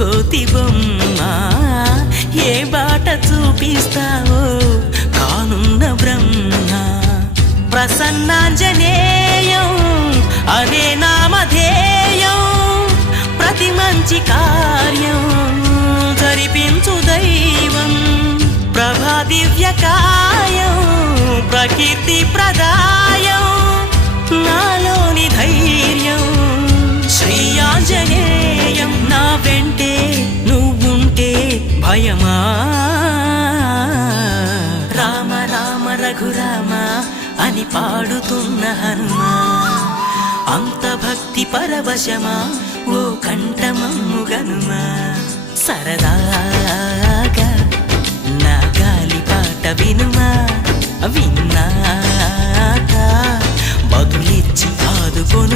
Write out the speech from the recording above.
కోతి బొమ్మ ఏ బాట చూపిస్తావో కానున్న బ్రహ్మ ప్రసన్నాంజనేయం అనే నామధేయం ప్రతి మంచి కార్యం జరిపించు దైవం ప్రభా దివ్యకాయం ప్రకీర్తి ప్రదాయం నాలోని ధైర్యం శ్రీ ఆంజనేయం నా వెంటే నువ్వుంటే భయమా రామ రామ రఘురామ అని పాడుతున్న హనుమా అంత భక్తి పరవశమా ఓ కంఠమమ్ముగనుమా సరదాగా నా గాలి పాట వినుమా విన్నాక బదులిచ్చి ఆదుకొనుమా